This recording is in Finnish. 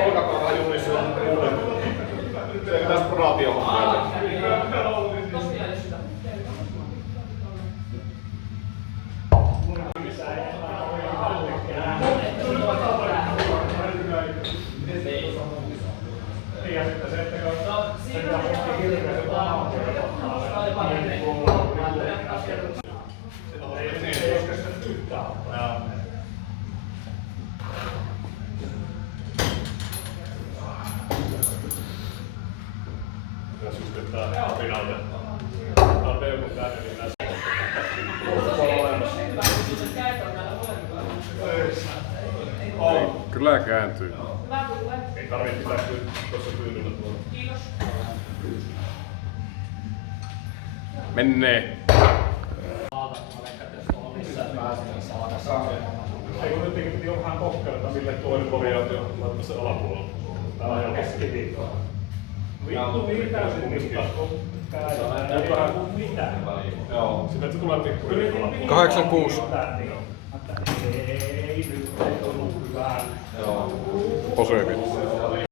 Olkakaan junissa on uuden. Se pitäisi raatiohommia. Kyllä kääntyy. Ei tarvitse lähteä tuossa pyydyllä tuolla. Kiitos. Menee. Ei kun nyt piti vähän kokeilla, mille toinen variaatio laittaa se alapuolella. Tää on jo keskiviikkoa. Vittu mitä kumista. Ei vähän kuin mitään. Joo. Sitten se tulee pikkuviikolla. 86. Ei nyt ei ollut hyvää. Posevit.